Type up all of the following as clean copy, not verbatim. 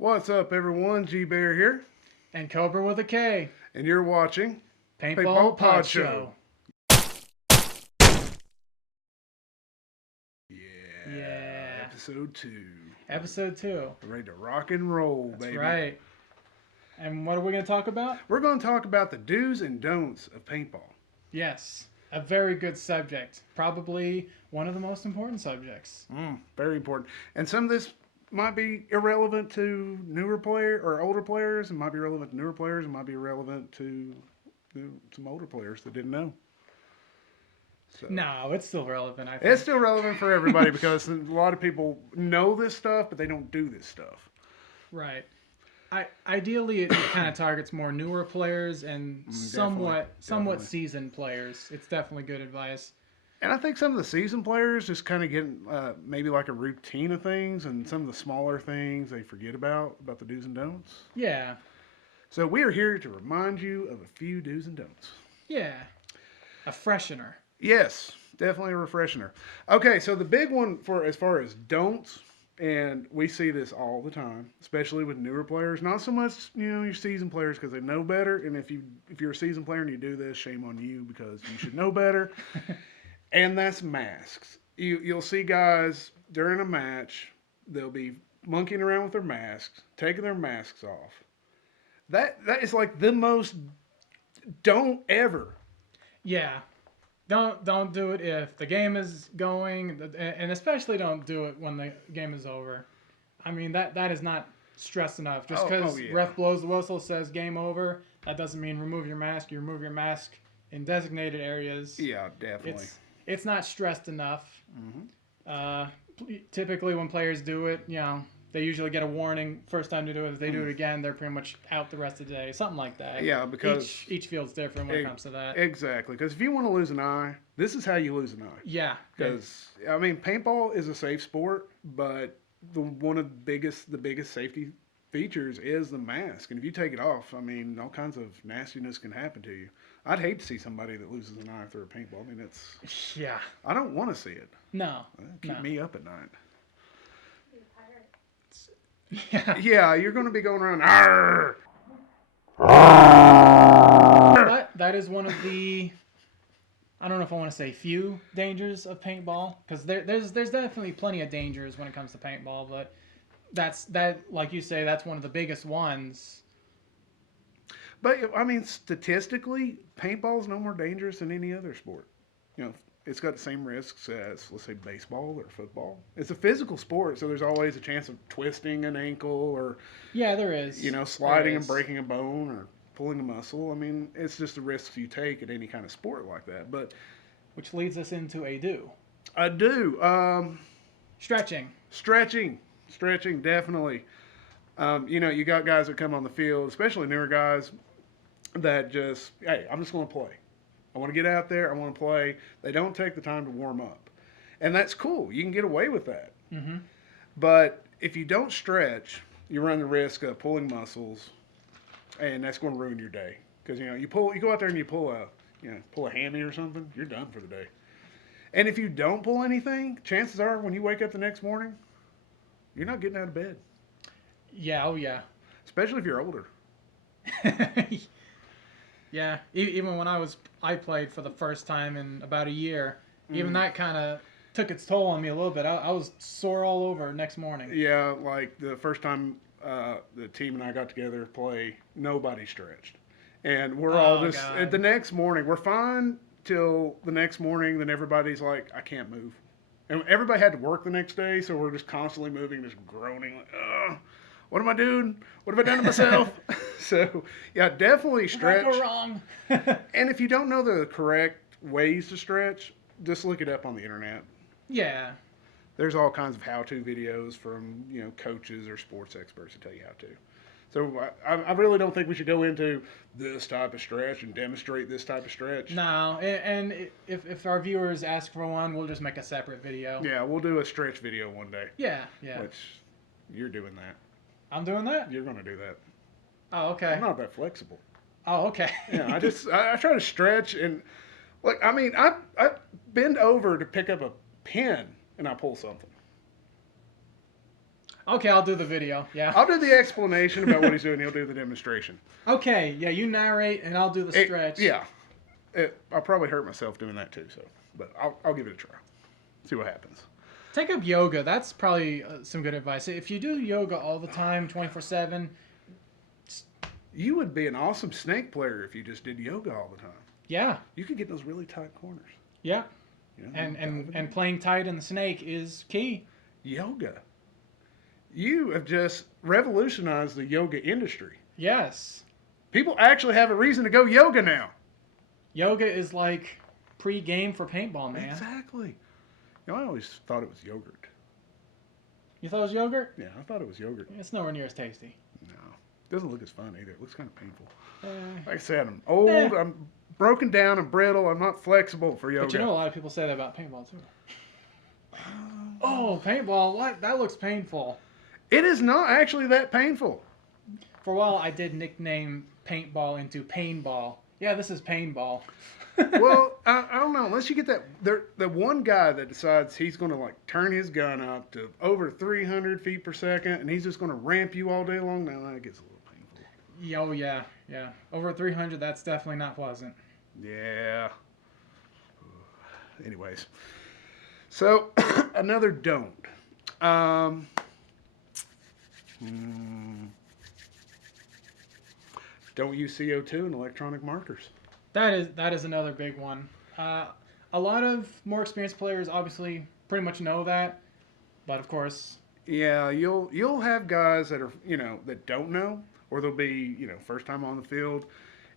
What's up, everyone? G Bear here, And Cobra with a K. and you're watching Paintball Paintball Podshow. Podshow. Yeah, Yeah. episode 2. Episode 2. We're ready to rock and roll, That's baby. right. And what are we going to talk about? We're going to talk about the do's and don'ts of paintball. Yes. A very good subject. Probably one of the most important subjects. Very important. And some of this might be irrelevant to newer player or older players, and might be relevant to newer players, and might be relevant to some older players that didn't know. So. No, it's still relevant, I think. It's still relevant for everybody because a lot of people know this stuff, but they don't do this stuff. Right. Ideally, it kind of targets more newer players and somewhat seasoned players. It's definitely good advice. And I think some of the seasoned players just kind of get maybe like a routine of things, and some of the smaller things they forget about the do's and don'ts. Yeah. So we are here to remind you of a few do's and don'ts. Yeah. A freshener. Yes, definitely a refresher. Okay, so the big one for as far as don'ts, and we see this all the time, especially with newer players. Not so much, your seasoned players because they know better. And if you're a seasoned player and you do this, shame on you because you should know better. And that's masks. You'll see guys during a match, they'll be monkeying around with their masks, taking their masks off. That is like the most don't ever. Yeah. Don't do it if the game is going, and especially don't do it when the game is over. I mean, that is not stress enough. Just because ref blows the whistle, says game over, that doesn't mean remove your mask. You remove your mask in designated areas. Yeah, definitely. It's not stressed enough. Typically, when players do it, they usually get a warning first time to do it. If they do it again, they're pretty much out the rest of the day. Something like that. Yeah, because each field's different when it comes to that. Exactly. Because if you want to lose an eye, this is how you lose an eye. Yeah. Because I mean, paintball is a safe sport, but one of the biggest safety features is the mask. And if you take it off, I mean, all kinds of nastiness can happen to you. I'd hate to see somebody that loses an eye through a paintball. I mean, I don't want to see it. No. Keep me up at night. Yeah. Yeah, you're going to be going around. Arr! But that is one of the, I don't know if I want to say few dangers of paintball, because there's definitely plenty of dangers when it comes to paintball, but that like you say, that's one of the biggest ones. But I mean, statistically, paintball is no more dangerous than any other sport. It's got the same risks as, let's say, baseball or football. It's a physical sport, so there's always a chance of twisting an ankle or there is. Sliding and breaking a bone or pulling a muscle. I mean, it's just the risks you take at any kind of sport like that. But which leads us into a do. A do. Stretching, definitely. You got guys that come on the field, especially newer guys, that just, hey, I'm just going to play. I want to get out there. I want to play. They don't take the time to warm up. And that's cool. You can get away with that. Mm-hmm. But if you don't stretch, you run the risk of pulling muscles, and that's going to ruin your day. Because, you go out there and you pull a hammy or something, you're done for the day. And if you don't pull anything, chances are when you wake up the next morning, you're not getting out of bed. Yeah, oh yeah. Especially if you're older. Yeah, even when I played for the first time in about a year, even that kind of took its toll on me a little bit. I was sore all over next morning. Yeah, like the first time the team and I got together to play, nobody stretched. And we're all just, the next morning, we're fine till the next morning, then everybody's like, I can't move. And everybody had to work the next day, so we're just constantly moving, just groaning, like, ugh. What am I doing? What have I done to myself? So, yeah, definitely stretch. What did I go wrong? And if you don't know the correct ways to stretch, just look it up on the internet. Yeah. There's all kinds of how-to videos from, coaches or sports experts to tell you how to. So I really don't think we should go into this type of stretch and demonstrate this type of stretch. No, and if our viewers ask for one, we'll just make a separate video. Yeah, we'll do a stretch video one day. Yeah. Which, you're doing that. I'm doing that? You're going to do that. Oh, okay. I'm not that flexible. Oh, okay. Yeah, I try to stretch and, I bend over to pick up a pen and I pull something. Okay, I'll do the video. Yeah. I'll do the explanation about what he's doing. He'll do the demonstration. Okay, yeah, you narrate and I'll do the stretch. I'll probably hurt myself doing that too. So, but I'll give it a try. See what happens. Take up yoga. That's probably some good advice. If you do yoga all the time, 24/7. You would be an awesome snake player if you just did yoga all the time. Yeah. You could get those really tight corners. Yeah. You know, And playing tight in the snake is key. Yoga. You have just revolutionized the yoga industry. Yes. People actually have a reason to go yoga now. Yoga is like pre-game for paintball, man. Exactly. You know, I always thought it was yogurt. You thought it was yogurt? Yeah, I thought it was yogurt. It's nowhere near as tasty. No. It doesn't look as fun either. It looks kind of painful. Uh, Like I said, I'm old, I'm broken down, and brittle. I'm not flexible for yoga. But you know, a lot of people say that about paintball, too. Oh, paintball. What? That looks painful. It is not actually that painful. For a while, I did nickname paintball into painball. Yeah, this is painball. Well, I don't know. Unless you get that, the one guy that decides he's going to like turn his gun up to over 300 feet per second, and he's just going to ramp you all day long. Now that gets a little painful. Oh yeah. Over 300, that's definitely not pleasant. Yeah. Anyways, so another don't. Don't use CO2 in electronic markers. That is another big one. A lot of more experienced players obviously pretty much know that, but of course. Yeah, you'll have guys that are that don't know, or they'll be first time on the field,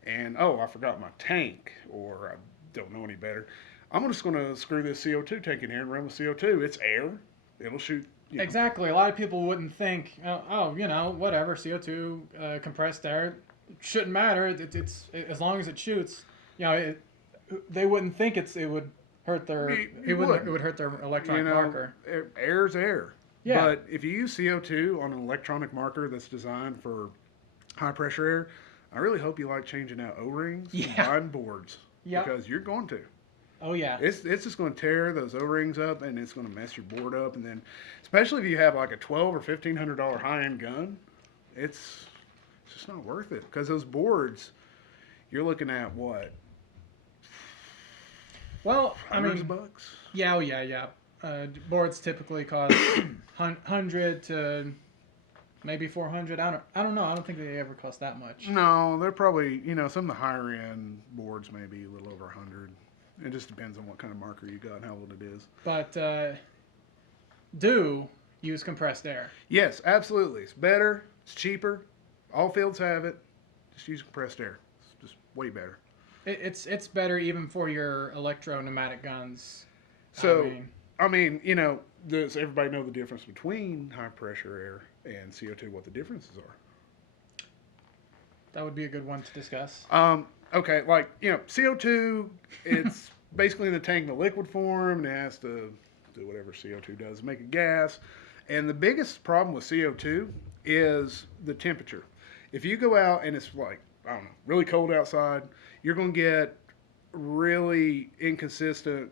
and I forgot my tank, or I don't know any better. I'm just going to screw this CO2 tank in here and run with CO2. It's air. It'll shoot. Exactly. A lot of people wouldn't think, whatever, CO2, compressed air, shouldn't matter. It's as long as it shoots. They wouldn't think it would hurt their it would hurt their electronic marker. Air's air. Yeah. But if you use CO2 on an electronic marker that's designed for high pressure air, I really hope you like changing out O-rings and buying boards. Yeah. Because you're going to. Oh yeah. It's just going to tear those O-rings up, and it's going to mess your board up, and then especially if you have like a $1,200 or $1,500 high-end gun, it's just not worth it because those boards, you're looking at what? Well, Hundreds of bucks. Yeah. Boards typically cost 100 to maybe 400. I don't know. I don't think they ever cost that much. No, they're probably some of the higher end boards may be a little over 100. It just depends on what kind of marker you got and how old it is. But do use compressed air. Yes, absolutely. It's better. It's cheaper. All fields have it. Just use compressed air. It's just way better. It's better even for your electro-pneumatic guns. So, does everybody know the difference between high pressure air and CO2, what the differences are? That would be a good one to discuss. Okay, CO2, it's basically in the tank in the liquid form, and it has to do whatever CO2 does, make a gas. And the biggest problem with CO2 is the temperature. If you go out and it's really cold outside, you're going to get really inconsistent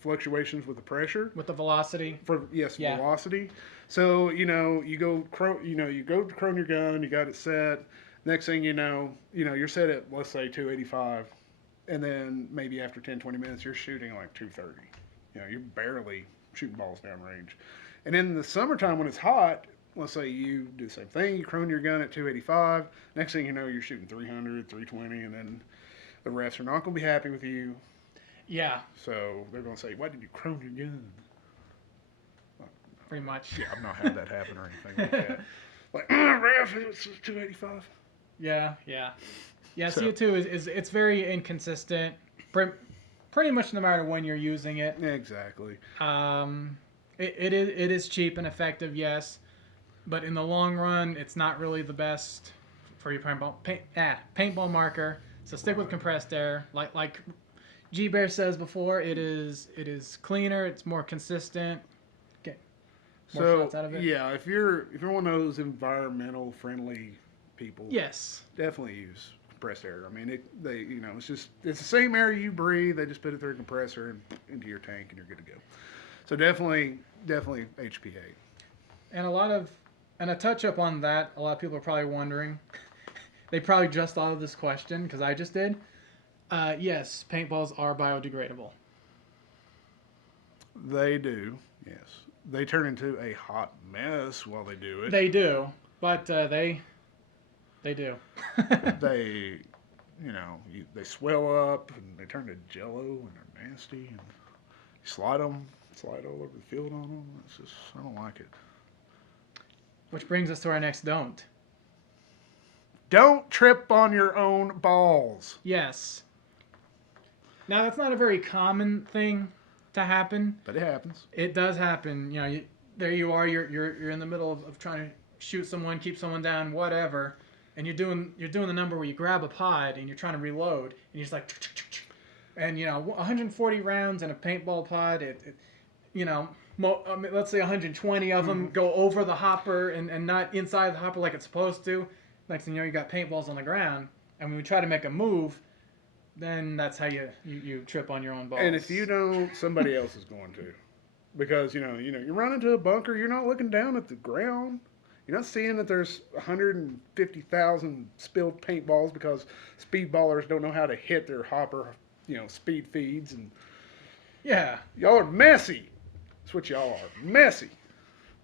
fluctuations with the pressure. With the velocity. Velocity. So you go to chrome your gun, you got it set. Next thing you know, you're set at, let's say, 285. And then maybe after 10, 20 minutes, you're shooting like 230. You're barely shooting balls downrange. And in the summertime when it's hot, let's say you do the same thing. You chrome your gun at 285. Next thing you know, you're shooting 300, 320. And then the refs are not going to be happy with you. Yeah. So they're going to say, why did you chrome your gun? Pretty much. Yeah, I've not had that happen or anything like that. Ref, it's 285. Yeah. So, CO2 is very inconsistent. Pretty much no matter when you're using it. Exactly. It is cheap and effective, yes, but in the long run, it's not really the best for your paintball marker. So stick with compressed air. Like G Bear says before, it is cleaner. It's more consistent. Get more shots out of it. Yeah, if you're one of those environmental friendly people, yes, definitely use compressed air. I mean, it's the same air you breathe. They just put it through a compressor and into your tank, and you're good to go. So definitely HPA. And a lot of And a touch up on that, a lot of people are probably wondering. They probably just thought of this question because I just did. Yes, paintballs are biodegradable. They do, yes. They turn into a hot mess while they do it. They do, but they do. They, they swell up and they turn to jello and they're nasty. And you slide all over the field on them. It's just, I don't like it. Which brings us to our next don't. Don't trip on your own balls. Yes. Now, that's not a very common thing to happen. But it happens. It does happen. There you are. You're in the middle of trying to shoot someone, keep someone down, whatever, and you're doing the number where you grab a pod and you're trying to reload, and you're just like, and 140 rounds in a paintball pod. Let's say 120 of them go over the hopper and not inside the hopper like it's supposed to. Next thing you know, you got paintballs on the ground, and when we try to make a move, then that's how you trip on your own balls. And if you don't, somebody else is going to, because you run into a bunker, you're not looking down at the ground. You're not seeing that there's 150,000 spilled paintballs because speedballers don't know how to hit their hopper, speed feeds, and yeah, y'all are messy. That's what y'all are, messy.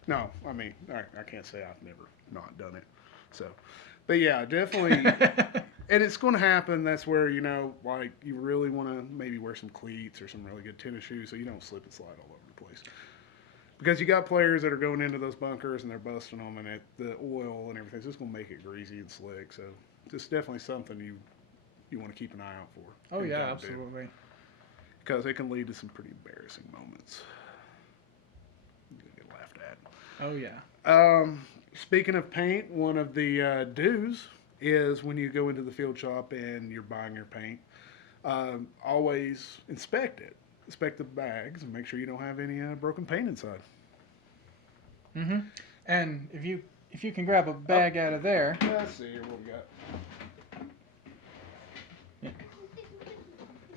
No, I mean, I can't say I've never not done it. So, but yeah, definitely. And it's going to happen. That's where, you really want to maybe wear some cleats or some really good tennis shoes so you don't slip and slide all over the place. Because you got players that are going into those bunkers and they're busting them, and the oil and everything's just going to make it greasy and slick. So it's definitely something you want to keep an eye out for. Oh, yeah, absolutely. Because it can lead to some pretty embarrassing moments. You're going to get laughed at. Oh, yeah. Speaking of paint, one of the do's is when you go into the field shop and you're buying your paint, always inspect it. Inspect the bags and make sure you don't have any broken paint inside. Mm-hmm. And if you can grab a bag out of there. Let's see here what we got.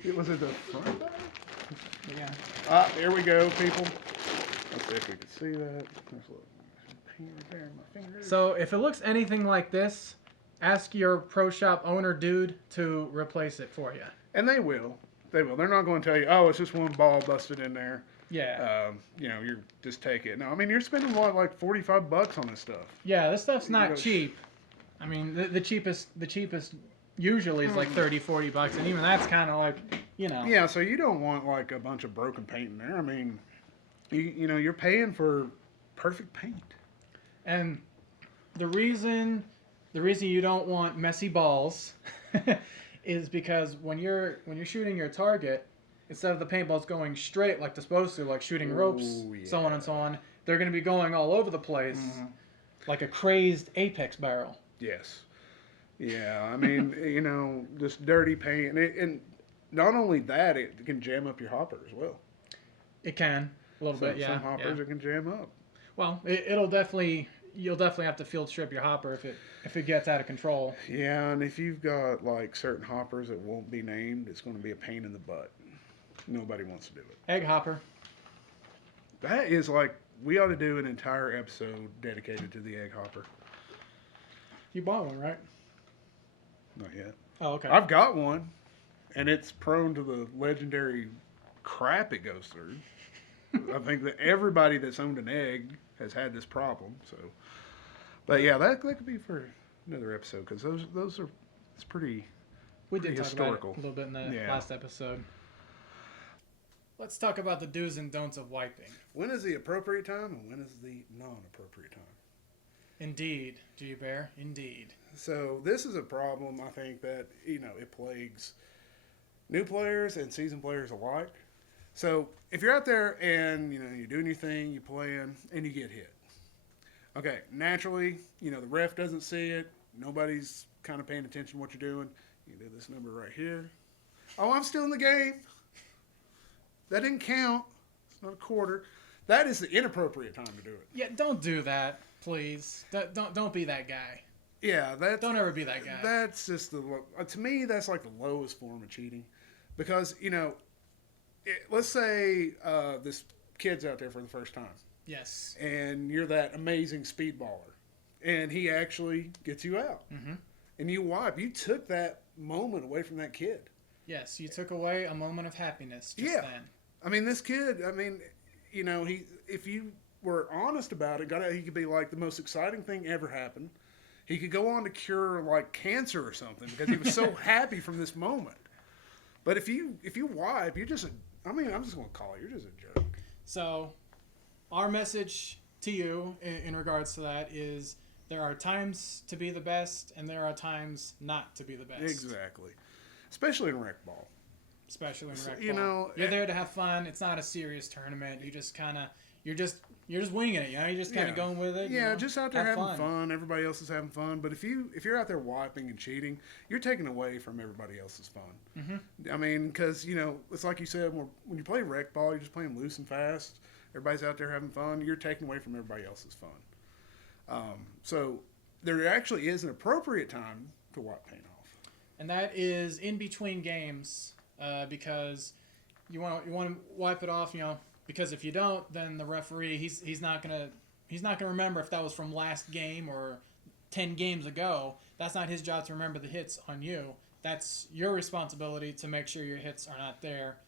Yeah. Was it the front bag? Yeah. There we go, people. Let's see if we can see that. There's a little paint right there in my fingers. So if it looks anything like this, ask your pro shop owner dude to replace it for you. And they will. They will. They're not going to tell you, oh, it's just one ball busted in there. Yeah. You just take it. No, I mean, you're spending like $45 on this stuff. Yeah, this stuff's not cheap. I mean, the cheapest usually is like $30-$40, and even that's kind of like, Yeah, so you don't want like a bunch of broken paint in there. I mean, you're paying for perfect paint. And the reason you don't want messy balls is because when you're shooting your target, instead of the paintballs going straight like they're supposed to, like shooting ropes, so on and so on, they're going to be going all over the place like a crazed Apex barrel. Yes. Yeah, I mean, this dirty paint, and not only that, it can jam up your hopper as well. It can, a little bit, yeah. Some hoppers it can jam up. Well, you'll definitely have to field strip your hopper if it gets out of control. Yeah, and if you've got like certain hoppers that won't be named, it's going to be a pain in the butt. Nobody wants to do it. Egg hopper. That is like, we ought to do an entire episode dedicated to the egg hopper. You bought one, right? Not yet. Oh, okay. I've got one, and it's prone to the legendary crap it goes through. I think that everybody that's owned an egg has had this problem. So, but yeah, that could be for another episode, because those are, it's pretty. We did talk historical. about it a little bit in the last episode. Let's talk about the do's and don'ts of wiping. When is the appropriate time and when is the non-appropriate time? Indeed, G-Bear, indeed. So this is a problem, I think, that, it plagues new players and seasoned players alike. So if you're out there and, you're doing your thing, you're playing, and you get hit. Okay, naturally, the ref doesn't see it. Nobody's kind of paying attention to what you're doing. You do this number right here. Oh, I'm still in the game. That didn't count. It's not a quarter. That is the inappropriate time to do it. Yeah, don't do that, please. Don't be that guy. Yeah, don't ever be that guy. That's just to me, that's like the lowest form of cheating, because let's say this kid's out there for the first time. Yes. And you're that amazing speedballer. and he actually gets you out. Mm-hmm. And you wipe. You took that moment away from that kid. Yes, you took away a moment of happiness just then. I mean, this kid, if you were honest about it, he could be like the most exciting thing ever happened. He could go on to cure like cancer or something because he was so happy from this moment. But if you wipe, you're just I'm just going to call it, you're just a jerk. So, our message to you in regards to that is there are times to be the best and there are times not to be the best. Exactly. Especially in rec ball. You're there to have fun. It's not a serious tournament. You just kind of you're just winging it. You're just kind of going with it. Yeah, just out there having fun. Everybody else is having fun. But if you're out there wiping and cheating, you're taking away from everybody else's fun. Mm-hmm. I mean, because it's like you said, when you play rec ball, you're just playing loose and fast. Everybody's out there having fun. You're taking away from everybody else's fun. So there actually is an appropriate time to wipe paint off, and that is in between games, because you want to wipe it off, because if you don't, then the referee he's not gonna remember if that was from last game or 10 games ago. That's not his job to remember the hits on you. That's your responsibility to make sure your hits are not there.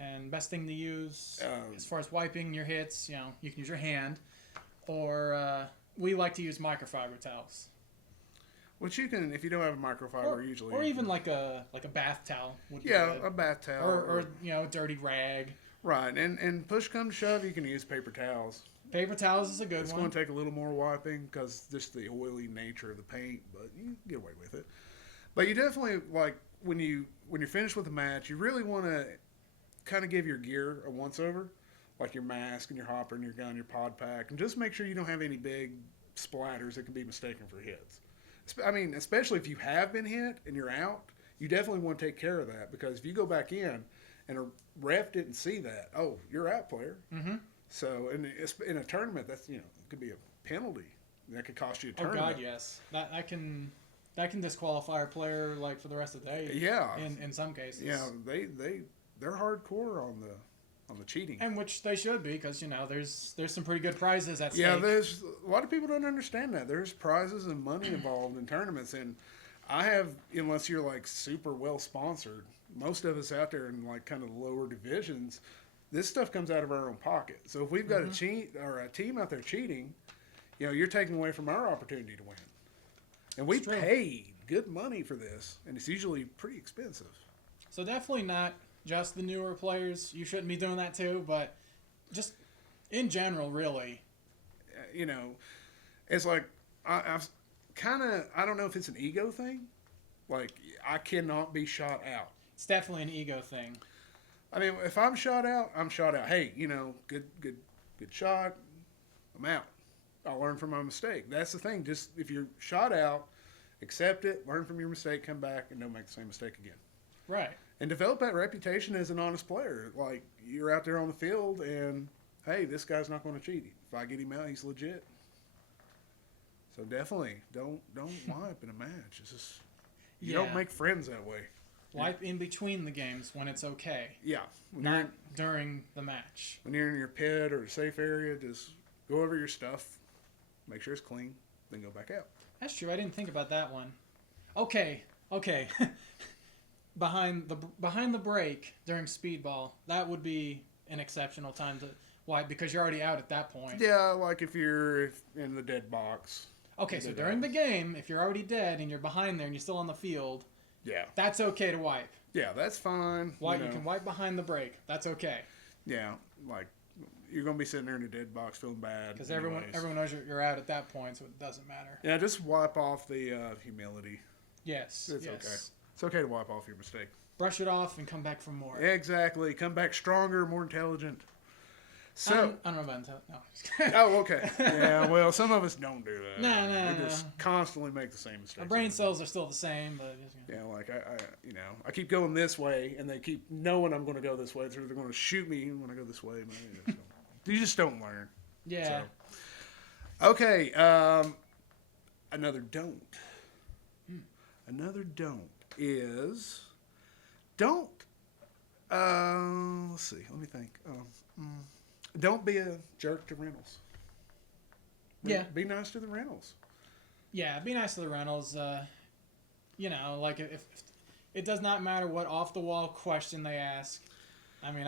And best thing to use as far as wiping your hits, you can use your hand, or we like to use microfiber towels. Which you can, if you don't have a microfiber, usually. Or even like a bath towel would be good. a bath towel. Or a dirty rag. Right, and push come to shove, you can use paper towels. Paper towels is a good one. It's going to take a little more wiping because just the oily nature of the paint, but you can get away with it. But you definitely, like, when you're finished with the match, you really want to kind of give your gear a once-over, like your mask and your hopper and your gun, your pod pack, and just make sure you don't have any big splatters that can be mistaken for hits. I mean, especially if you have been hit and you're out, you definitely want to take care of that because if you go back in and a ref didn't see that, oh, you're out, player. Mm-hmm. So in a tournament, that's it could be a penalty that could cost you a tournament. Oh God, yes, that can disqualify a player like for the rest of the day. Yeah, in some cases. Yeah, they're hardcore on the cheating, and which they should be because there's some pretty good prizes at stake. Yeah, there's a lot of people don't understand that there's prizes and money involved in tournaments, and I have, unless you're like super well sponsored, most of us out there in like kind of the lower divisions, this stuff comes out of our own pocket. So if we've got a team out there cheating, you're taking away from our opportunity to win, and we paid good money for this, and it's usually pretty expensive. So definitely not just the newer players. You shouldn't be doing that too, but just in general, really. It's like I don't know if it's an ego thing. Like, I cannot be shot out. It's definitely an ego thing. I mean, if I'm shot out, I'm shot out. Hey, good shot. I'm out. I'll learn from my mistake. That's the thing. Just if you're shot out, accept it, learn from your mistake, come back, and don't make the same mistake again. Right. And develop that reputation as an honest player. Like, you're out there on the field, and, hey, this guy's not going to cheat. If I get him out, he's legit. So definitely, don't wipe in a match. It's just, you don't make friends that way. Wipe in between the games when it's okay. Yeah. Not during the match. When you're in your pit or a safe area, just go over your stuff, make sure it's clean, then go back out. That's true. I didn't think about that one. Okay. Behind the break during speedball, that would be an exceptional time to wipe because you're already out at that point. Yeah, like if you're in the dead box. Okay, so during the game, if you're already dead and you're behind there and you're still on the field, that's okay to wipe. Yeah, that's fine. You can wipe behind the break. That's okay. Yeah, like you're gonna be sitting there in a dead box feeling bad because everyone knows you're out at that point, so it doesn't matter. Yeah, just wipe off the humility. Yes, it's okay. It's okay to wipe off your mistake. Brush it off and come back for more. Exactly. Come back stronger, more intelligent. So I don't know about intelligent. No. Oh, okay. Yeah, well, some of us don't do that. No. We just constantly make the same mistakes. Our brain cells are still the same, but yeah, like I keep going this way, and they keep knowing I'm going to go this way, so they're going to shoot me when I go this way. You just don't learn. Yeah. So. Okay. Another don't. Another don't is don't. Let's see. Let me think. Don't be a jerk to rentals. Be nice to the rentals. Yeah, be nice to the rentals. You know, like if it does not matter what off the wall question they ask. I mean,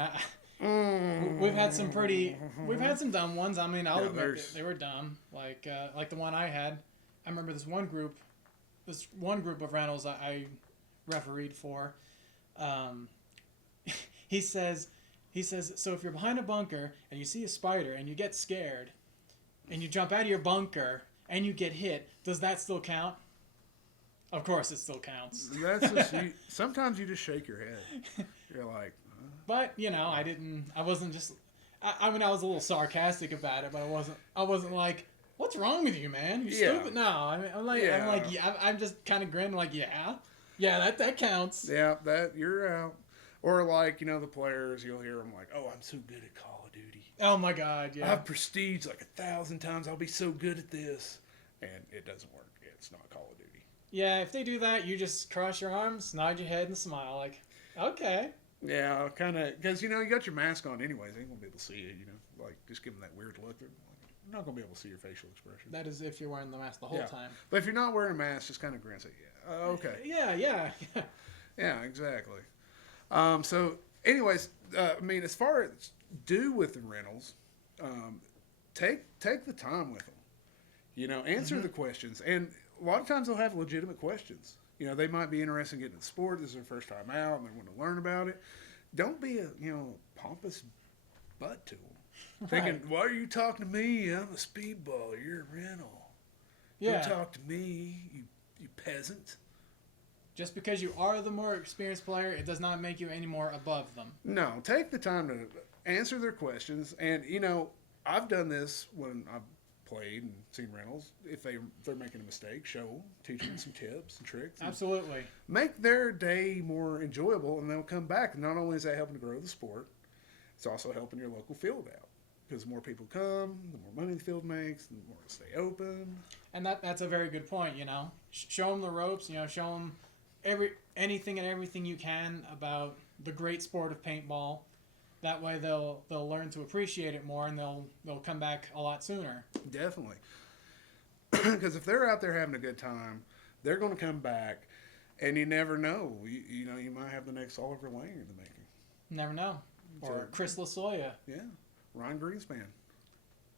we've had some dumb ones. I mean, I'll admit they were dumb. Like the one I had. I remember this one group of rentals I refereed for. He says, so if you're behind a bunker and you see a spider and you get scared, and you jump out of your bunker and you get hit, does that still count? Of course, it still counts. Sometimes you just shake your head. You're like. But you know, I wasn't just. I mean, I was a little sarcastic about it, but I wasn't like, "What's wrong with you, man? You're stupid." No, I mean, I'm just kind of grinning, like, yeah, that counts. Yeah, that you're out. Or like, you know, the players, you'll hear them like, "Oh, I'm so good at Call of Duty. Oh my God, yeah. I've prestiged like 1,000 times. I'll be so good at this," and it doesn't work. It's not Call of Duty. Yeah, if they do that, you just cross your arms, nod your head, and smile, like, okay. Yeah, kind of, because, you know, you got your mask on anyways. They ain't going to be able to see it, you know. Like, just give them that weird look. They're not going to be able to see your facial expression. That is if you're wearing the mask the whole time. But if you're not wearing a mask, just kind of grin and say, yeah, okay. Yeah. Yeah, exactly. So, anyways, I mean, as far as do with the rentals, take the time with them. You know, answer the questions. And a lot of times they'll have legitimate questions. You know, they might be interested in getting into the sport. This is their first time out, and they want to learn about it. Don't be a pompous butt to them. Thinking, why are you talking to me? I'm a speedballer. You're a rental. Yeah. Don't talk to me, you peasant. Just because you are the more experienced player, it does not make you any more above them. No, take the time to answer their questions. And, you know, I've done this when I've played and seen rentals. If they're making a mistake, show them, teach them some tips and tricks. Absolutely. Make their day more enjoyable, and they'll come back. Not only is that helping to grow the sport, it's also helping your local field out. Because the more people come, the more money the field makes, the more it'll stay open. And that's a very good point, you know. Show them the ropes, you know, show them anything and everything you can about the great sport of paintball. That way they'll learn to appreciate it more, and they'll come back a lot sooner. Definitely. Because if they're out there having a good time, they're going to come back, and you never know. You know, you might have the next Oliver Lang in the making. Never know. Or Chris Lasoya. Yeah. Ryan Greenspan.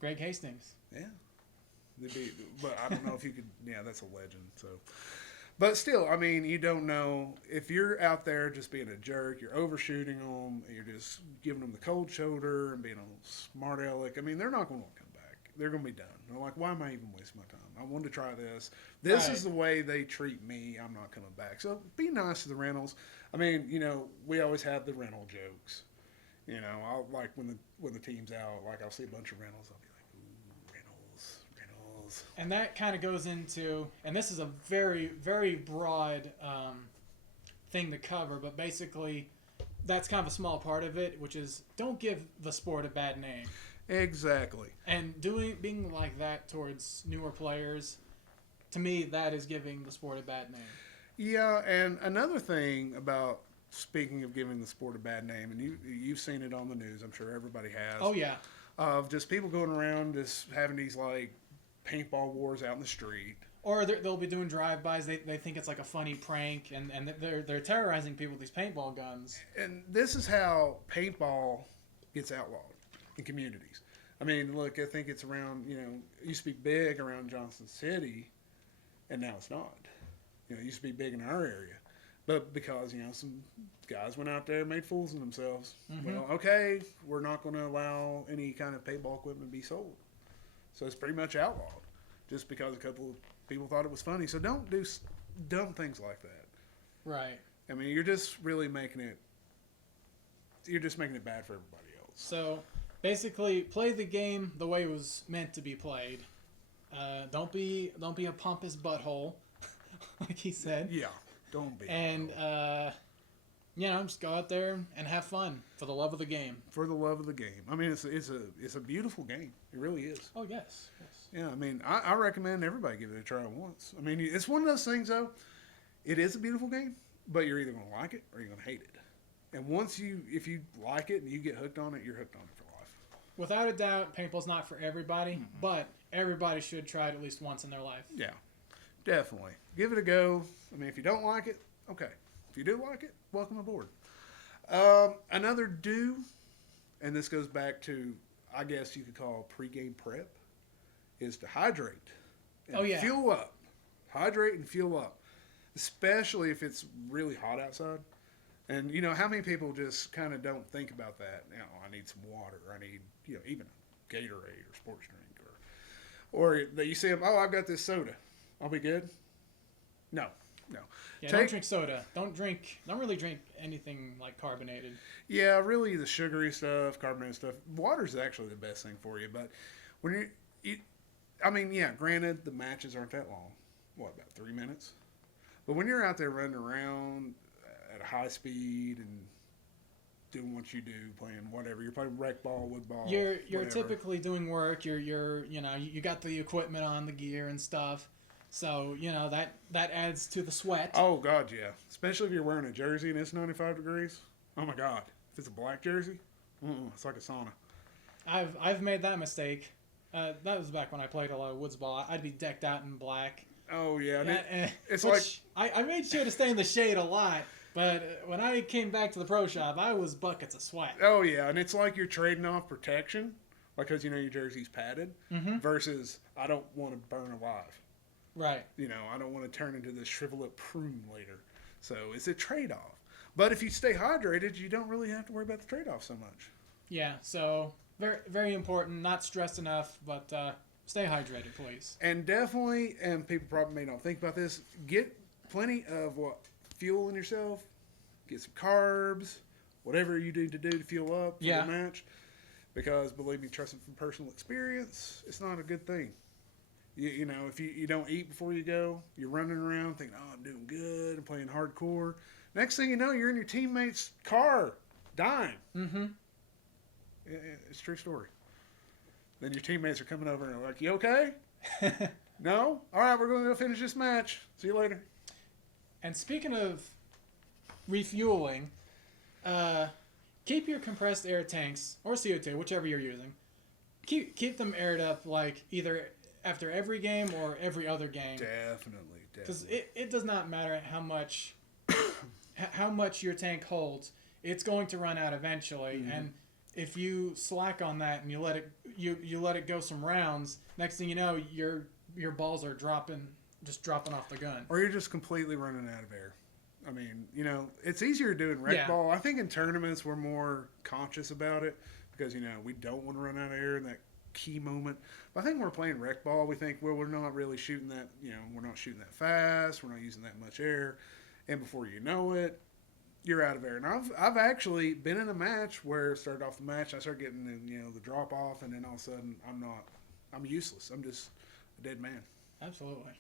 Greg Hastings. Yeah. But I don't know if you could. Yeah, that's a legend. So. But still, I mean, you don't know. If you're out there just being a jerk, you're overshooting them, you're just giving them the cold shoulder and being a smart aleck, I mean, they're not going to come back. They're going to be done. They're like, why am I even wasting my time? I wanted to try this. This is the way they treat me. I'm not coming back. So be nice to the rentals. I mean, you know, we always have the rental jokes. You know, I'll like when the team's out, like I'll see a bunch of rentals, I'll be like, ooh, rentals. And that kind of goes into, and this is a very, very broad thing to cover, but basically that's kind of a small part of it, which is don't give the sport a bad name. Exactly. And being like that towards newer players, to me, that is giving the sport a bad name. Yeah, and another thing about, speaking of giving the sport a bad name, and you've seen it on the news, I'm sure everybody has. Oh, yeah. Of just people going around just having these, like, paintball wars out in the street. Or they'll be doing drive-bys. They think it's like a funny prank, and they're terrorizing people with these paintball guns. And this is how paintball gets outlawed in communities. I mean, look, I think it's around, you know, it used to be big around Johnson City, and now it's not. You know, it used to be big in our area. But because, you know, some guys went out there and made fools of themselves. Mm-hmm. Well, okay, we're not going to allow any kind of paintball equipment to be sold. So it's pretty much outlawed just because a couple of people thought it was funny. So don't do dumb things like that. Right. I mean, you're just really making it bad for everybody else. So basically, play the game the way it was meant to be played. Don't be a pompous butthole, like he said. Yeah, don't be. And you know, just go out there and have fun for the love of the game. For the love of the game. I mean, it's a beautiful game. It really is. Oh yes. Yeah, I mean, I recommend everybody give it a try once. I mean, it's one of those things though. It is a beautiful game, but you're either going to like it or you're going to hate it. And if you like it and you get hooked on it, you're hooked on it for life. without a doubt, paintball's not for everybody, but everybody should try it at least once in their life. Yeah, definitely. Give it a go. I mean, if you don't like it, okay. If you do like it, welcome aboard. Another do, and this goes back to, I guess you could call pregame prep, is to hydrate and fuel up. Hydrate and fuel up, especially if it's really hot outside. And, you know, how many people just kind of don't think about that? You know, I need some water. I need, you know, even a Gatorade or sports drink. Or that you see them, oh, I've got this soda. I'll be good. No. Yeah, don't drink soda. Don't really drink anything like carbonated. Yeah, really the sugary stuff, carbonated stuff. Water's actually the best thing for you. But when I mean, yeah, granted, the matches aren't that long. What, about 3 minutes? But when you're out there running around at a high speed and doing what you do, playing whatever, you're playing rec ball, wood ball. You're typically doing work. You're you know, you got the equipment on, the gear and stuff. So, you know, that adds to the sweat. Oh, God, yeah. Especially if you're wearing a jersey and it's 95 degrees. Oh, my God. If it's a black jersey, it's like a sauna. I've made that mistake. That was back when I played a lot of woods ball. I'd be decked out in black. Oh, yeah. It's like... I made sure to stay in the shade a lot, but when I came back to the pro shop, I was buckets of sweat. Oh, yeah. And it's like you're trading off protection, because, you know, your jersey's padded, versus I don't want to burn alive. Right. You know, I don't want to turn into this shrivel up prune later. So it's a trade-off. But if you stay hydrated, you don't really have to worry about the trade-off so much. Yeah, so very, very important. Not stressed enough, but stay hydrated, please. And definitely, and people probably may not think about this, get plenty of fuel in yourself. Get some carbs, whatever you need to do to fuel up for the match. Because, believe me, trusting from personal experience, it's not a good thing. You know, if you don't eat before you go, you're running around thinking, oh, I'm doing good, I'm playing hardcore. Next thing you know, you're in your teammate's car, dying. Mm-hmm. It's a true story. Then your teammates are coming over and are like, you okay? No? All right, we're going to go finish this match. See you later. And speaking of refueling, keep your compressed air tanks, or CO2, whichever you're using, keep them aired up, like either after every game or every other game. Definitely. Because it does not matter how much your tank holds. It's going to run out eventually, and if you slack on that and you let it go some rounds, next thing you know, your balls are dropping off the gun. Or you're just completely running out of air. I mean, you know, it's easier doing rec ball. I think in tournaments we're more conscious about it because, you know, we don't want to run out of air in that key moment. But I think when we're playing rec ball, we think, well, we're not really shooting that, you know, we're not shooting that fast, we're not using that much air, and before you know it, you're out of air. And I've actually been in a match where it started off the match, I started getting, you know, the drop off, and then all of a sudden I'm useless. I'm just a dead man. Absolutely.